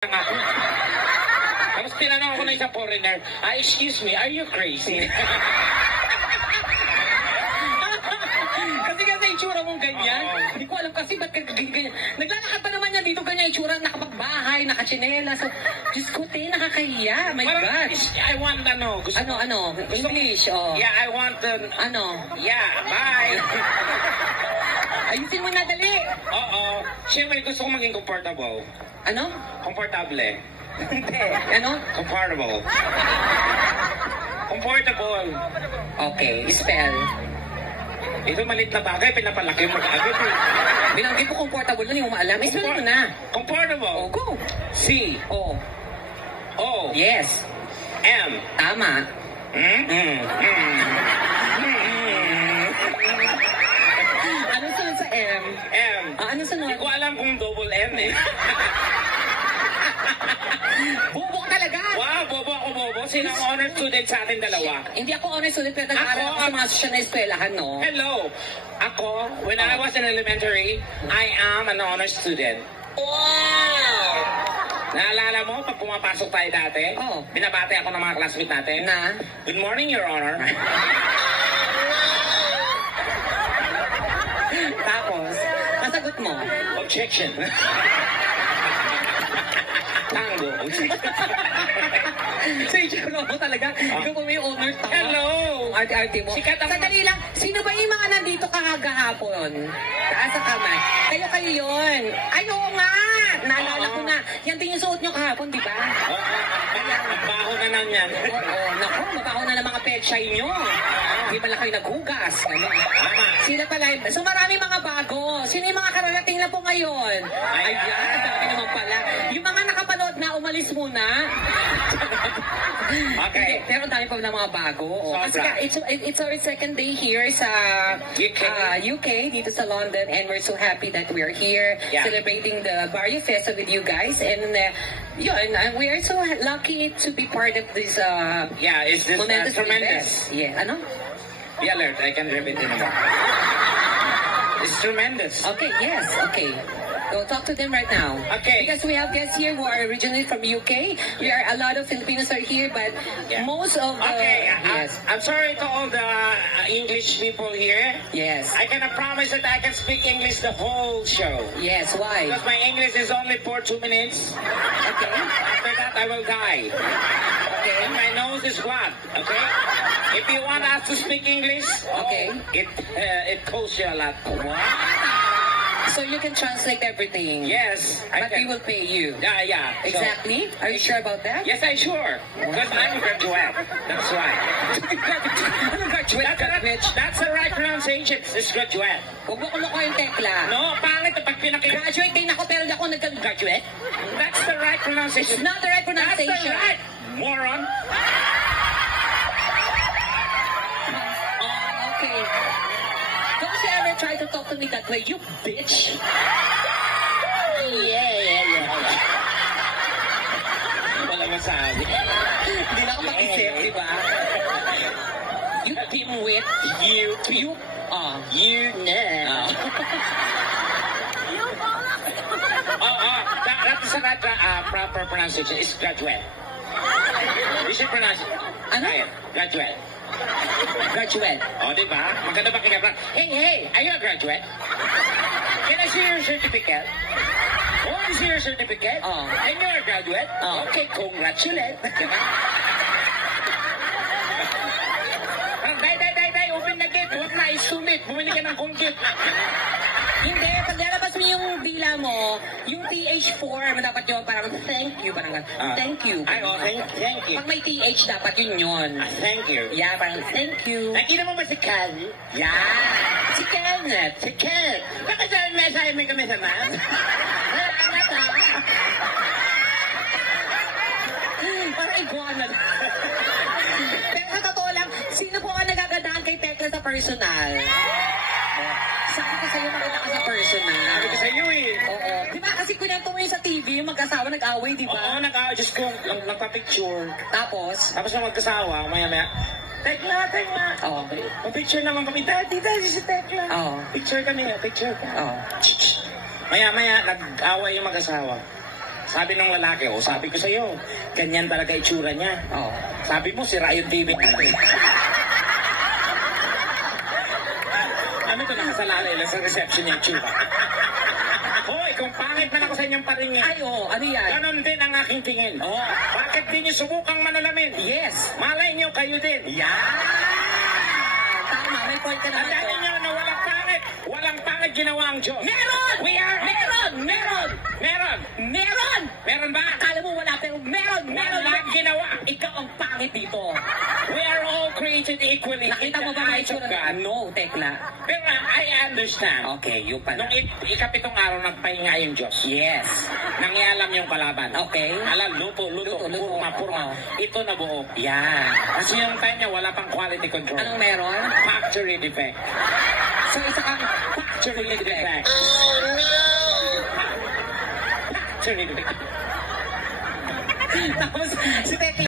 Ako. Tapos tinanong ako ng isang foreigner, excuse me, are you crazy? Kasi itsura mong ganyan. Hindi ko alam kasi ba't ganyan. Naglalakad pa naman yan dito, ganyan itsura, nakapagbahay, nakachinela. So, Diyos ko, nakakahiya. My God. I want gusto Ano? English, oh. Yeah, I want yeah, bye. Ayusin mo na, dali. Oo. Siyempre, gusto kong maging comfortable. Ano? Comfortable. Hindi. Ano? Comfortable. Comfortable. Okay, spell. Ito maliit na bagay, pinapalaki mo kaagad eh. Binanggit mo comfortable na, hindi mo maalam. Spell mo na. Comfortable. Oh, go. C. O. O. Yes. M. Tama. Anong sunod sa M? M. Anong sunod? Hindi ko alam kung double M eh. Bobo ka talaga. Wow, bobo ako bobo. Sino ang honor student sa atin dalawa? Hindi ako honor student, pero nag-aaral ako sa mga sosyal na eskwelahan, no? Hello. Ako, when I was in elementary, I am an honor student. Wow! Naalala mo, pag pumapasok tayo dati, binabati ako ng mga classmates natin. Na? Good morning, Your Honor. Tapos, masagot mo? Objection. Tango. So, itsura mo talaga. Ikaw pa may honor tama. Hello! Arte-arte mo. Sikat ang... Sandali lang, sino ba yung mga nandito kagahapon? Taas ang kamay. Kayo yun. Ay, oo nga! Naalala ko na. Yan din yung suot nyo kahapon, di ba? Baho na lang yan. Oo, naku, mabaho na ng mga pechay nyo. Hindi pala kayo naghugas. Ano? Sila pala. So marami mga bago. Sino yung mga kararating na po ngayon? Ayan, dami naman pala. Yung mga nakapanood na, umalis muna. Okay. Pero dami pa na mga bago. Kasi it's our second day here sa UK, dito sa London, and we're so happy that we're here celebrating the Barrio Festa with you guys. And we are so lucky to be part of this it's this momentous tremendous. event. Yeah, ano? Be alert, I can't repeat anymore. It's tremendous. Okay, yes, okay. So talk to them right now. Okay. Because we have guests here who are originally from UK. A lot of Filipinos are here, but most of the... Okay, yes. I'm sorry to all the English people here. Yes. I cannot promise that I can speak English the whole show. Yes, why? Because my English is only for 2 minutes. Okay. After that, I will die. Okay. And my nose is blood. Okay? If you want us to speak English, it costs you a lot. So you can translate everything. Yes. But we will pay you. Yeah. Exactly? So, are you sure about that? Yes, I'm sure. Because I'm a graduate. That's right. That's the right pronunciation. It's graduate. Huwag mo kumuha yung tekla. No, pangit pag Graduate din ako, pero di ako nag-graduate. That's the right pronunciation. It's not the right pronunciation. That's the right, moron. Okay. Don't you ever try to talk to me that way, you bitch? Yeah. Wala masabi. Hindi na ako mag-isip, di ba? You dimwit. You. That is the right proper pronunciation. It's graduate. You should pronounce it. Ano? Graduate. Graduate. Di ba? Maganda ba kaya? Hey, are you a graduate? Can I see your certificate? Oh, I see your certificate? And you're a graduate? Okay, congratulate. Day, open the gate. Huwag na isumit. Bumili ka ng kungkit. Hindi, pag lalabas mo yung dila mo, yung TH4, dapat yun parang thank you. Parang thank you. Thank you. Pag may TH, dapat yun. Thank you. Yeah, parang thank you. Nakita mo ba si Cal? Yeah. Si Kenneth. Bakit sabi may kami sa man? Parang iguana. Pero sa totoo lang, sino po ang nagagandahan kay Tekla sa personal? Sabi ko sa'yo, makita ka sa personal. Sabi ko sa'yo Oo. Di ba kasi kunento mo yung sa TV, yung mag-asawa nag-away, di ba? Oo, Diyos ko, nagpa-picture. Tapos na magkasawa, maya-maya, Tekla. Oo. Picture naman kami, Daddy, si Tekla. Oo. Picture ka. Oo. Maya-maya, nag-away yung mag-asawa. Sabi ng lalaki, sabi ko sa'yo, ganyan talaga itsura niya. Sabi mo, sira yung TV natin. Ano to, nakasalalay lang sa reception niya itsura. Hoy, kung pangit man ako sa inyong paringin. Ay, ano yan? Ganon din ang aking tingin. Bakit di niyo subukang manalamin? Yes. Malay niyo kayo din. Tama, may point ka naman. Tandaan niyo na walang pangit. Walang pangit ginawa ang Diyos. Meron! Meron ba? Akala mo wala, pero meron! Walang ginawa. Ikaw ang pangit dito. We are all created equally. Nakita mo ba may eyes of itsura? God. No, Tekla. Pero I understand. Okay, yung pala. Nung ikapitong araw nagpahinga yung Diyos. Yes. Nangialam yung kalaban. Okay. Alam, luto, purma. Ito na buo. Yan. Kasi yung time niya, wala pang quality control. Anong meron? Factory defect. So, isa kang Factory defect. Factory defect. Tapos, si Tekla